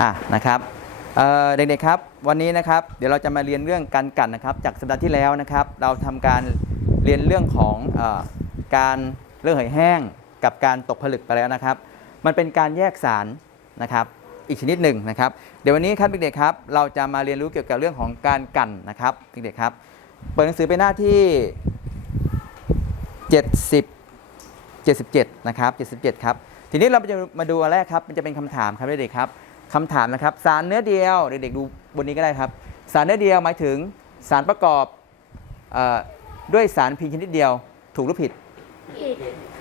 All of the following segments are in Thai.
อะนะครับเเด็กๆครับ วันนี้นะครับเดี๋ยวเราจะมาเรียนเรื่องการกันนะครับ จากสัปดาห์ที่แล้วนะครับ เราทำการเรียนเรื่องของอการเรื่องหอยแห้งกับการตกผลึกไปแล้วนะครับ มันเป็นการแยกสารนะครับอีกชนิดหนึ่งนะครับ เดี๋ยววันนี้ครับเด็กๆครับ เราจะมาเรียนรู้เกี่ยวกับเรื่องของการกันนะครับเด็กๆครับ เปิดหนังสือไปหน้าที่ 70 77นะครับ77ครับทีนี้เราจะมาดูอันแรกครับมันจะเป็นคำถามครับเด็กๆครับ คำถามนะครับ สารเนื้อเดียวเด็กๆดูบนนี้ก็ได้ครับ สารเนื้อเดียวหมายถึงสารประกอบอด้วยสารเพียงชนิดเดียว ถูกหรือผิด ผิด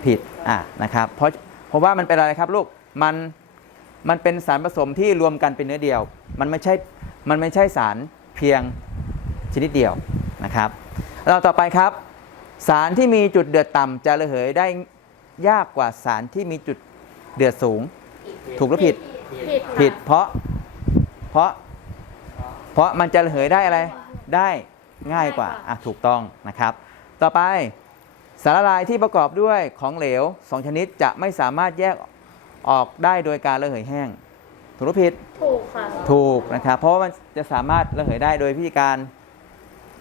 ผิดอะนะครับเพราะเพราะว่ามันเป็นอะไรครับลูกมันมันเป็นสารผสมที่รวมกันเป็นเนื้อเดียว มันไม่ใช่มันไม่ใช่สารเพียงชนิดเดียวนะครับเราต่อไปครับ สารที่มีจุดเดือดต่ำจะระเหยได้ยากกว่าสารที่มีจุดเดือดสูง ถูกหรือผิด ผิดผิดเพราะ เพราะ เพราะมันจะระเหยได้อะไร ได้ง่ายกว่าอะถูกต้องนะครับ ต่อไปสารละลายที่ประกอบด้วยของเหลว2ชนิดจะไม่สามารถแยกออกได้โดยการระเหยแห้ง ถูกหรือผิด ถูกค่ะ ถูกนะครับ เพราะว่ามันจะสามารถระเหยได้โดยวิธีการ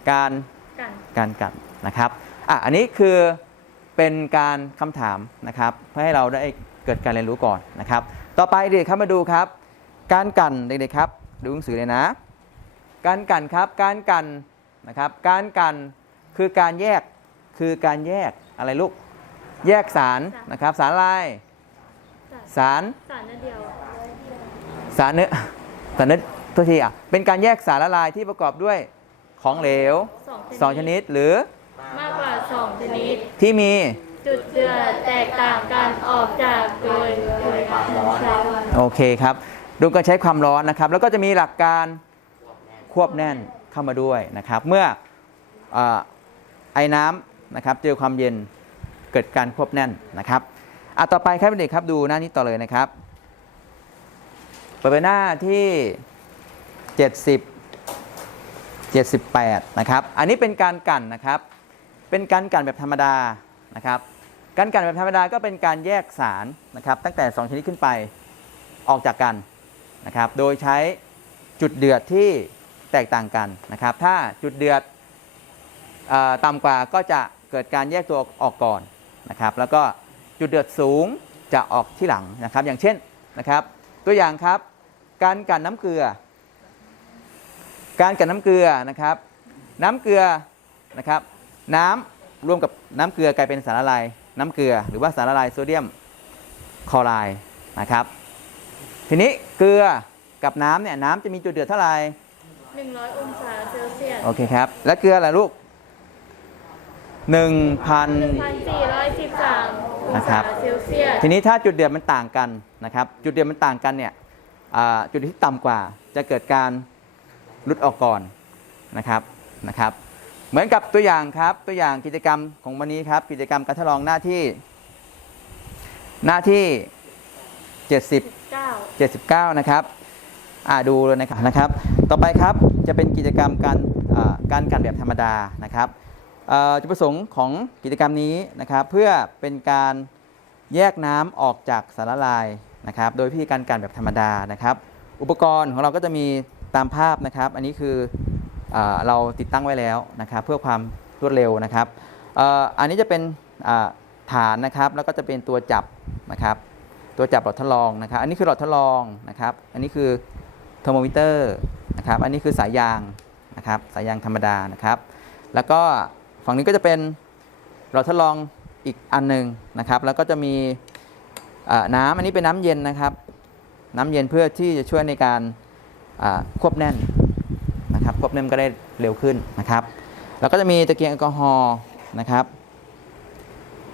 การกันการกัดนะครับอะอันนี้คือเป็นการคำถามนะครับ เพื่อให้เราได้เกิดการเรียนรู้ก่อนนะครับ ต่อไปเด็กๆครับมาดูครับ การกันเด็กๆครับ ดูหนังสือเลยนะ การกันครับการกันนะครับ การกันคือการแยกคือการแยกอะไรลูกแยกสารนะครับ สารอะไรสารสารนั่นเดียวสารเนื้อสารเนื้อตัวทีอะเป็นการแยกสารละลายที่ประกอบด้วยของเหลวสองสองชนิดหรือมากกว่าสองชนิด ที่มีจุดเดือดแตกต่างกันออกจากโดยโดยการใช้ โอเคครับดูการใช้ความร้อนนะครับ แล้วก็จะมีหลักการควบแน่นเข้ามาด้วยนะครับ เมื่ออไอ้น้ำนะครับเจอความเย็นเกิดการควบแน่นนะครับอะต่อไปครับเด็กครับดูหน้านี้ต่อเลยนะครับเปิดไปหน้าที่ 70 78นะครับ อันนี้เป็นการกันนะครับ เป็นการกันแบบธรรมดานะครับ การกันแบบธรรมดาก็เป็นการแยกสารนะครับ ตั้งแต่ 2 ชนิดขึ้นไป ออกจากกันนะครับ โดยใช้จุดเดือดที่แตกต่างกันนะครับ ถ้าจุดเดือดออต่ำกว่าก็จะเกิดการแยกตัวออกก่อนนะครับ แล้วก็จุดเดือดสูงจะออกที่หลังนะครับ อย่างเช่นนะครับ ตัวอย่างครับ การกันน้ำเกลือ การกันน้ำเกลือนะครับ น้ำเกลือนะครับ น้ำรวมกับน้ำเกลือกลายเป็นสารละลายน้ำเกลือ หรือว่าสารละลายโซเดียมคลอไรด์นะครับ ทีนี้เกลือกับน้ำเนี่ยน้ำจะมีจุดเดือดเท่าไหร่100 องศาเซลเซียสโอเคครับ และเกลือล่ะลูก1,000 1,413องนะครัศาบเซลเซียสทีนี้ถ้าจุดเดือดมันต่างกันนะครับ จุดเดือดมันต่างกันเนี่ยอ่าจุดที่ต่ำกว่าจะเกิดการหลุดออกก่อนนะครับนะครับ เหมือนกับตัวอย่างครับตัวอย่างกิจกรรมของวันนี้ครับ กิจกรรมการทดลองหน้าที่ หน้าที่ 70 9 79 นะครับ อ่าดูเลยนะครับนะครับ ต่อไปครับจะเป็นกิจกรรมการอ่าการกันแบบธรรมดานะครับเอ่อจุดประสงค์ของกิจกรรมนี้นะครับ เพื่อเป็นการแยกน้ำออกจากสารละลายนะครับ โดยวิธีการกันแบบธรรมดานะครับ อุปกรณ์ของเราก็จะมีตามภาพนะครับ อันนี้คืออาเราติดตั้งไว้แล้วนะครับ เพื่อความรวดเร็วนะครับเอ่ออันนี้จะเป็นอ่าฐานนะครับ แล้วก็จะเป็นตัวจับนะครับ ตัวจับหลอดทดลองนะครับ อันนี้คือหลอดทดลองนะครับ อันนี้คือเทอร์โมมิเตอร์นะครับ อันนี้คือสายยางนะครับ สายยางธรรมดานะครับ แล้วก็ฝั่งนี้ก็จะเป็นหลอดทดลองอีกอันหนึ่งนะครับ แล้วก็จะมีน้ำอันนี้เป็นน้ำเย็นนะครับ น้ำเย็นเพื่อที่จะช่วยในการควบแน่นนะครับ ควบแน่นก็ได้เร็วขึ้นนะครับ แล้วก็จะมีตะเกียงแอลกอฮอล์นะครับ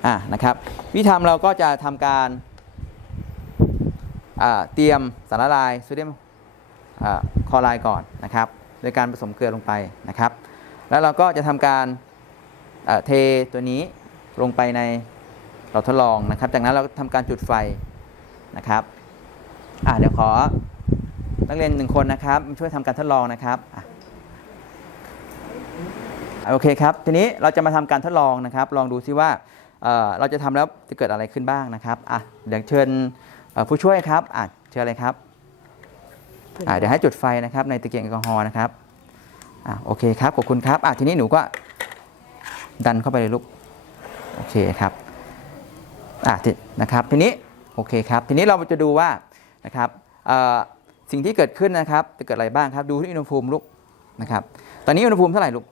อ่า นะครับ วิธีทำเราก็จะทำการ เตรียมสารละลายโซเดียมอคลอไรด์ก่อนนะครับ โดยการผสมเกลือลงไปนะครับ แล้วเราก็จะทำการเทตัวนี้ลงไปในหลอดทดลองนะครับ จากนั้นเราทำการจุดไฟนะครับเดี๋ยวขอนักเรียนหนึ่งคนนะครับ ช่วยทำการทดลองนะครับอโอเคครับ ทีนี้เราจะมาทำการทดลองนะครับ ลองดูซิว่าเเราจะทำแล้วจะเกิดอะไรขึ้นบ้างนะครับอะเดี๋ยวเชิญ ผู้ช่วยครับอะเชิญเลยครับอ่าเดี๋ยวให้จุดไฟนะครับในตะเกียงแอลกอฮอล์นะครับอ่าโอเคครับขอบคุณครับอ่าทีนี้หนูก็ดันเข้าไปเลยลูกโอเคครับอ่าทีนะครับทีนี้โอเคครับทีนี้เราจะดูว่านะครับสิ่งที่เกิดขึ้นนะครับจะเกิดอะไรบ้างครับดูที่อุณหภูมิลูกนะครับ ตอนนี้อุณหภูมิเท่าไหร่ลูก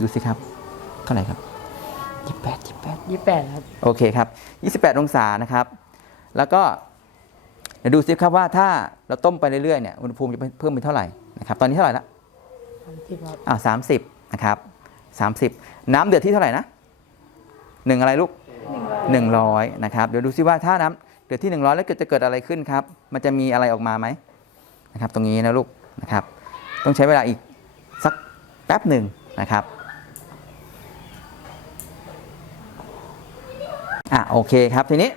ดูสิครับเท่าไหร่ครับ ยี่แปดยี่แปดยี่แปดครับ โอเคครับ 28 องศานะครับ แล้วก็เดี๋ยวดูซิครับว่าถ้าเราต้มไปเรื่อยๆเนี่ยอุณหภูมิจะเพิ่มเป็นเท่าไหร่นะครับ ตอนนี้เท่าไหร่ละสามสิบครับอ้าวสามสิบนะครับสามสิบน้ำเดือดที่เท่าไหร่นะหนึ่งอะไรลูกหนึ่งร้อยนะครับ เดี๋ยวดูซิว่าถ้าน้ำเดือดที่หนึ่งร้อยแล้วเกิดจะเกิดอะไรขึ้นครับ มันจะมีอะไรออกมาไหมนะครับ ตรงนี้นะลูกนะครับ ต้องใช้เวลาอีกสักแป๊บหนึ่งนะครับ อะ โอเคครับทีนี้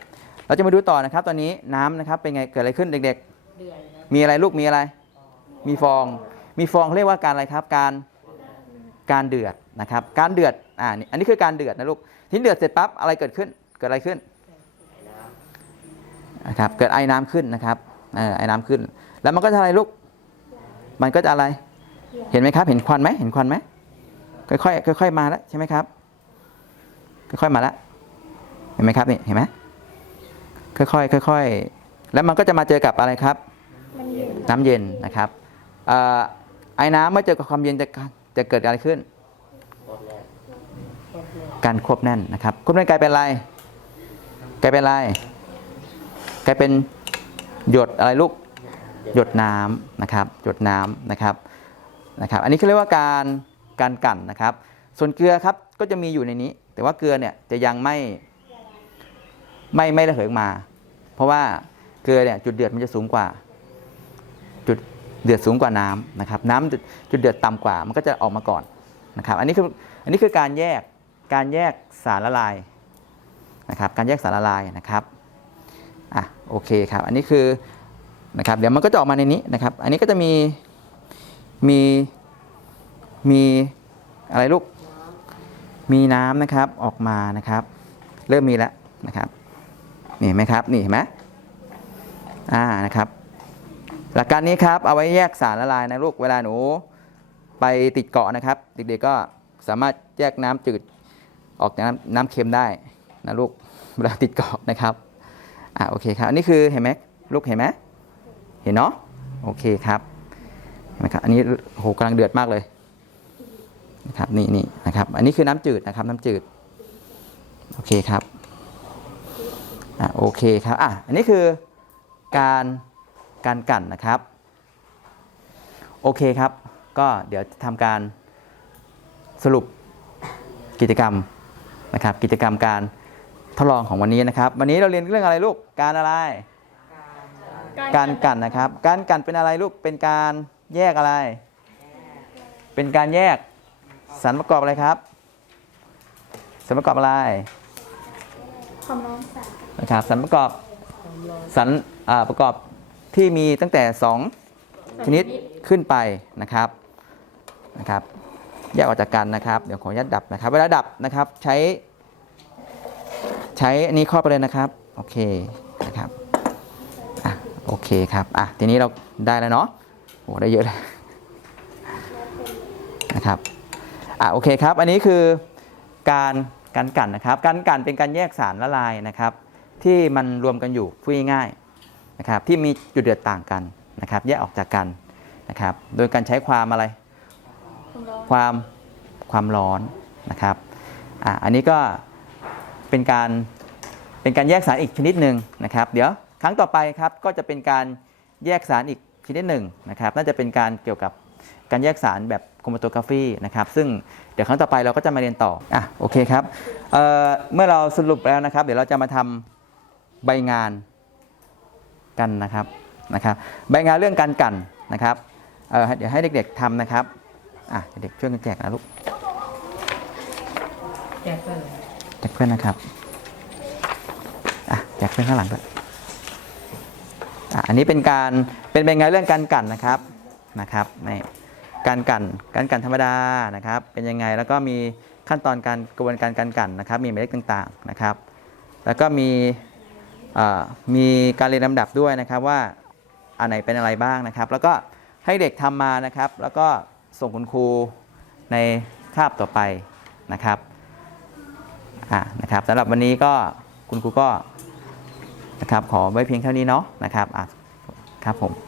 เราจะมาดูต่อนะครับ ตอนนี้น้ำนะครับเป็นไงเกิดอะไรขึ้นเด็กๆ มีอะไรลูกมีอะไร มีฟอง มีฟองเรียกว่าการอะไรครับ การการเดือดนะครับ การเดือดอ่านี่อันนี้คือการเดือดนะลูกทีนี้เดือดเสร็จปั๊บอะไรเกิดขึ้นเกิดอะไรขึ้นนะครับเกิดไอ้น้ำขึ้นนะครับไอ้น้ำขึ้น แล้วมันก็จะอะไรลูก มันก็จะอะไร เห็นไหมครับ เห็นควันไหมเห็นควันไหมค่อยๆค่อยๆมาแล้วใช่ไหมครับ ค่อยๆมาแล้ว เห็นไหมครับนี่เห็นไหมค่อยๆค่อยๆแล้วมันก็จะมาเจอกับอะไรครับมันเย็นน้ำเย็นนะครับเอ่อไอ้น้ำเมื่อเจอกับความเย็นจะจะเกิดอะไรขึ้น การควบแน่นนะครับควบแน่นกลายเป็นอะไรกลายเป็นอะไรกลายเป็นหยดอะไรลูกหยดน้ำนะครับหยดน้ำนะครับนะครับ อันนี้เขาเรียกว่าการการกลั่นนะครับ ส่วนเกลือครับก็จะมีอยู่ในนี้ แต่ว่าเกลือเนี่ยจะยังไม่ ไม่ไม่ระเหยออกมา เพราะว่าเกลือเนี่ยจุดเดือดมันจะสูงกว่า จุดเดือดสูงกว่าน้ำนะครับ น้ำจุดจุดเดือดต่ำกว่ามันก็จะออกมาก่อนนะครับ อันนี้คืออันนี้คือการแยกการแยกสารละลายนะครับ การแยกสารละลายนะครับอะโอเคครับ อันนี้คือนะครับเดี๋ยวมันก็จะออกมาในนี้นะครับ อันนี้ก็จะมีมีมีอะไรลูก มีน้ำนะครับออกมานะครับ เริ่มมีแล้วนะครับ นี่ไหมครับ นี่เห็นไหมอ่านะครับ หลักการนี้ครับ เอาไว้แยกสารละลายนะลูก เวลาหนูไปติดเกาะนะครับ เด็กๆก็สามารถแยกน้ำจืดออกจากน้ำน้ำเค็มได้นะลูก เวลาติดเกาะนะครับ อ่าโอเคครับ อันนี้คือเห็นไหมลูกเห็นไหมเห็นเนาะ โอเคครับเห็นไหมครับ อันนี้โหกำลังเดือดมากเลยนะครับ นี่นี่นะครับ อันนี้คือน้ำจืดนะครับ น้ำจืด โอเคครับ อ่าโอเคครับอะอันนี้คือการการกั่นนะครับ โอเคครับ ก็เดี๋ยวทำการสรุปกิจกรรมนะครับ กิจกรรมการทดลองของวันนี้นะครับ วันนี้เราเรียนเรื่องอะไรลูกการอะไร การกั่นนะครับ การกั่นเป็นอะไรลูกเป็นการแยกอะไร เป็นการแยกสารประกอบอะไรครับสารประกอบอะไรความร้อนสาร นะครับสารประกอบสารประกอบที่มีตั้งแต่ 2 ชนิดขึ้นไปนะครับนะครับแยกออกจากกันนะครับ เดี๋ยวขออนุญาตดับนะครับ เวลาดับนะครับใช้ ใช้อันนี้ครอบไปเลยนะครับ โอเคนะครับอะโอเคครับอะทีนี้เราได้แล้วเนาะโอ้ได้เยอะเลยนะครับอะโอเคครับ อันนี้คือการการกันนะครับ การกันเป็นการแยกสารละลายนะครับ ที่มันรวมกันอยู่พูดง่ายๆนะครับที่มีจุดเดือดต่างกันนะครับ แยกออกจากกันนะครับ โดยการใช้ความอะไรความร้อนความความร้อนนะครับอะอันนี้ก็เป็นการเป็นการแยกสารอีกชนิดหนึ่งนะครับ เดี๋ยวครั้งต่อไปครับก็จะเป็นการแยกสารอีกชนิดหนึ่งนะครับ น่าจะเป็นการเกี่ยวกับการแยกสารแบบโครมาโตกราฟีนะครับ ซึ่งเดี๋ยวครั้งต่อไปเราก็จะมาเรียนต่ออะโอเคครับเอ่อเมื่อเราสรุปแล้วนะครับ เดี๋ยวเราจะมาทำ ใบงานกันนะครับนะครับ ใบงานเรื่องการกลั่นนะครับเอ่อเดี๋ยวให้เด็กๆทำนะครับอะเด็กๆช่วยกันแจกนะลูกแจกกันเลยแจกเพื่อนนะครับอะแจกเพื่อนข้างหลังด้วยอะอันนี้เป็นการเป็นเป็นไงเรื่องการกลั่นนะครับนะครับนี่การกลั่นการกลั่นธรรมดานะครับ เป็นยังไงแล้วก็มีขั้นตอนการกระบวนการการกลั่นนะครับ มีหมายเลขต่างๆนะครับ แล้วก็มีเอ่อ มีการเรียนลำดับด้วยนะครับว่าอันไหนเป็นอะไรบ้างนะครับ แล้วก็ให้เด็กทำมานะครับ แล้วก็ส่งคุณครูในคาบต่อไปนะครับอ่านะครับสำหรับวันนี้ก็คุณครูก็นะครับขอไว้เพียงเท่านี้เนาะนะครับอะครับผม